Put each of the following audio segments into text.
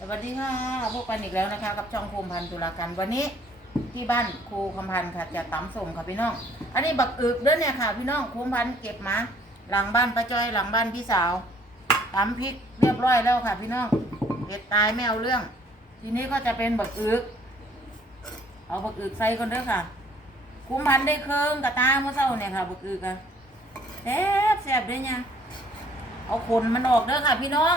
สวัสดีค่ะพบกันอีกแล้วนะคะ กับช่องภูมิพันธ์ตุลาการวันนี้ที่บ้านครูคำพันธ์ค่ะจะตำส่งค่ะพี่น้อง อันนี้บักอึกเด้อเนี่ยค่ะ พี่น้องครูคำพันธ์เก็บมา หลังบ้านป้าจ้อยหลังบ้านพี่สาวตำพริกเรียบร้อยแล้วค่ะ พี่น้องเก็บตายไม่เอาเรื่อง ทีนี้ก็จะเป็นบักอึก เอาบักอึกใส่ก่อนเด้อค่ะครูคำพันธ์ได้เครื่องกระตาเมื่อเช้าเนี่ยค่ะบักอึกอะแซ่บแซ่บเด้อเนี่ยเอาขนมันออกเด้อค่ะ พี่น้อง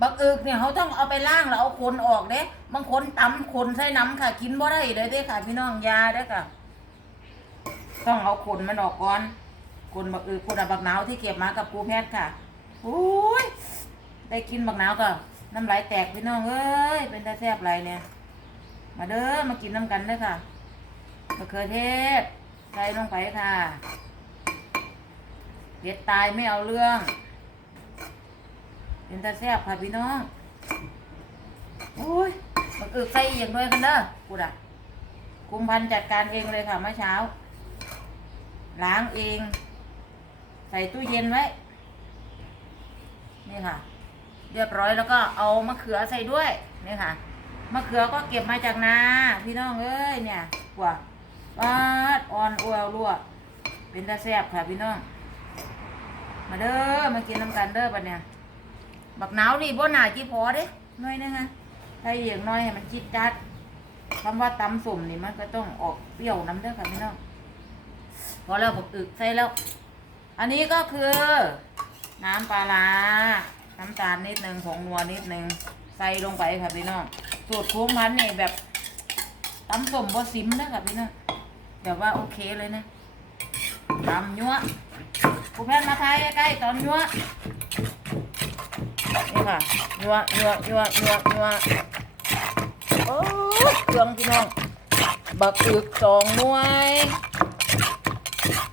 บักอึกเนี่ยเขาต้องเอาไปล่างแล้วเอาขนออกเด้บางคนตำขนใส่น้ำค่ะ กินบ่ได้เลยเด้ค่ะพี่น้องยาเด้อค่ะ ต้องเอาขนมันออกก่อนขนบักอึกขนบักหนาวที่เก็บมากับครูแพทย์ค่ะโอ้ยได้กินบักหนาวก็น้ำลายแตกพี่น้องเอ้ยเป็นตาแซ่บไรเนี่ย มาเด้อมากินน้ำกันเด้อค่ะมะเขือเทศใส่ลงไปค่ะเผ็ดตายไม่เอาเรื่อง เป็นตาแซ่บค่ะพี่น้องโอ้ยมันอึกใส่อย่างด้วยกันเด้อกูด่ะคุมพันจัดการเองเลยค่ะเมื่อเช้า ล้างเอง ใส่ตู้เย็นไว้ นี่ค่ะ เรียบร้อยแล้วก็เอามะเขือใส่ด้วย นี่ค่ะ มะเขือก็เก็บมาจากนา พี่น้องเอ้ยเนี่ยกว่าปาดอ่อนอัวรั่ว เป็นตาแซ่บค่ะพี่น้อง มาเด้อ มากินน้ำกันเด้อบัดเนี่ย บักหนาวนี่บ่หนาจีพอเด้น้อยนะฮะถ้าอย่างน้อยให้มันจิตจัดคำว่าตำสุ่มนี่มันก็ต้องออกเปรี้ยวน้ำเด้อค่ะพี่น้องพอแล้วบักอึกใส่แล้ว อันนี้ก็คือ น้ำปลาร้าน้ำตาลนิดนึงผงนัวนิดนึงใส่ลงไปค่ะพี่น้องสูตรคุ้มพันนี่แบบตำสมบ่ซิมนะค่ะพี่น้องแบบว่าโอเคเลยนะตำยั่วครูแพทย์มาไทยใกล้ตอนยั่ว ค่ะยัวยัวยัวยัวยัวโอ้ยเครื่องพี่น้องบักอึกสองหน่วย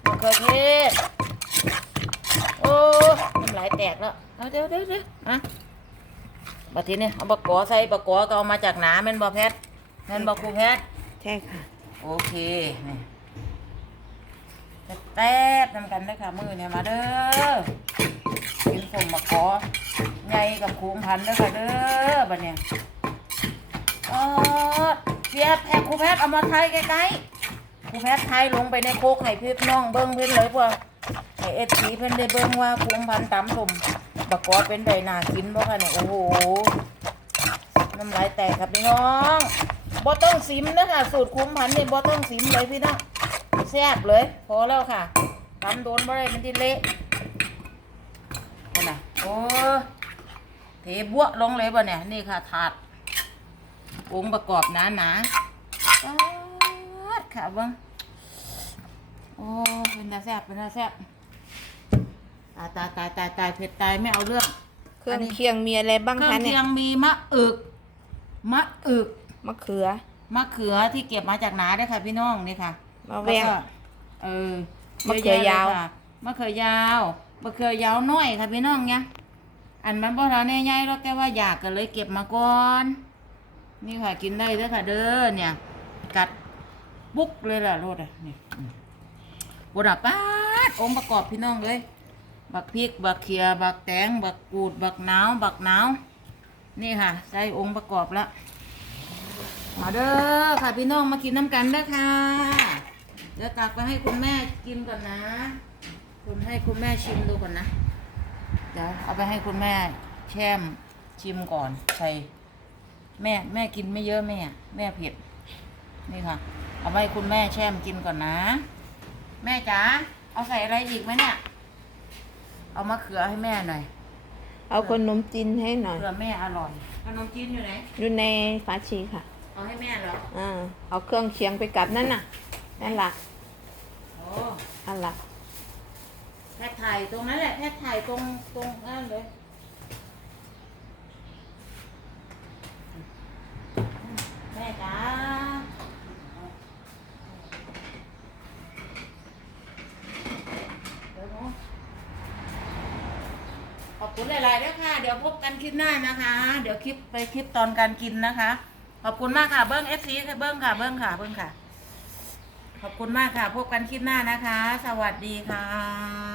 มะเขือเทศโอ้ยน้ำลายแตกแล้วเอาเดี๋ยวเดี๋ยวเดี๋ยวอะบัดทีนี้เอาบักกอใส่บักกอก็เอามาจากหนาแม่นบ่แพทย์แม่นบ่ครูแพทย์ใช่ค่ะ โอเคนี่แต้บๆนำกันได้อค่ะมือเนี่ยมาเด้อกิน สมมะกอไงกับคูมพันเด้อค่ะเด้อบัดเนี่ยเออเพียแพทย์ครูแพทย์เอามาไทยใกล้ๆครูแพทย์ไทยลงไปในโคกให้พี่น้องเบิ้งเพิ่นเลยพวกให้เอฟซีเพิ่นได้เบิ้งว่าคูมพันตำสมบะกอเป็นไดนากินบ่ค่ะเนี่ยโอ้โหน้ำลายแตกครับพี่น้องบ่ต้องซิมนะคะสูตรคูมพันธุ์นี่บ่ต้องซิมเลยพี่น้องแซ่บเลย พอแล้วค่ะตำโดนบ่ได้มันที่เละ โอ้เทบวลงเลยป่ะเนี่ย นี่ค่ะถาดองค์ประกอบหนาหนาๆป๊าดค่ะเบิ้งโอ้เป็นตาแซ่บเป็นตาแซ่บตายตายตายตายตายเผ็ดตายไม่เอาเรื่อง เครื่องเคียงมีอะไรบ้างเครื่อคะงเนี่เคียยงมีมะอึก มะอึก มะเขือ มะเขือที่เก็บมาจากนาได้อค่ะ พี่น้องนี่ค่ะมะแว้งล้วก็เออมะเขือยาวะแะเลค่ะมะเขือยาว มะเขือยาวน้อยค่ะพี่น้องเนี่ยอันมันบ่ทันใหญ่หรอกแต่ว่าอยากก็เลยเก็บมาก่อน นี่ค่ะกินได้เด้อค่ะเด้อเนี่ย กัดปุ๊กเลยล่ะโลดอะนี่บดอ่ป้าดองค์ประกอบพี่น้องเลยบักพริกบักเขียบักแตงบักกูด บักนาวบักนาวนี่ค่ะใส่องค์ประกอบแล้วมาเด้อค่ะพี่น้องมากินน้ำกันเด้อค่ะเดี๋ยวตักไปให้คุณแม่กินก่อนนะ คุณให้คุณแม่ชิมดูก่อนนะ เดี๋ยวเอาไปให้คุณแม่แช่มชิมก่อน ใส่แม่แม่กินไม่เยอะแม่แม่เผ็ดนี่ค่ะ เอาไปให้คุณแม่แช่มกินก่อนนะ แม่จ๋าเอาใส่อะไรอีกไหมเนี่ย เอามะเขือให้แม่หน่อย เอาขนมจีนให้หน่อย เผื่อแม่อร่อยขนมจีนอยู่ไหน อยู่ในฝาชีค่ะ เอาให้แม่เหรออ่าเอาเครื่องเคียงไปกับนั่นน่ะ นั่นละโอ้อันละ แพทย์ถ่ายตรงนั้นแหละแพทย์ถ่ายตรงตรงนั่นเลยแม่จ๋าเดี๋ยวนะขอบคุณหลายๆด้วยค่ะ เดี๋ยวพบกันคลิปหน้านะคะ เดี๋ยวคลิปไปคลิปตอนการกินนะคะ ขอบคุณมากค่ะเบิ้งเอฟซีเบิ้งค่ะเบิ้งค่ะเบิ้งค่ะ ขอบคุณมากค่ะ พบกันคลิปหน้านะคะ สวัสดีค่ะ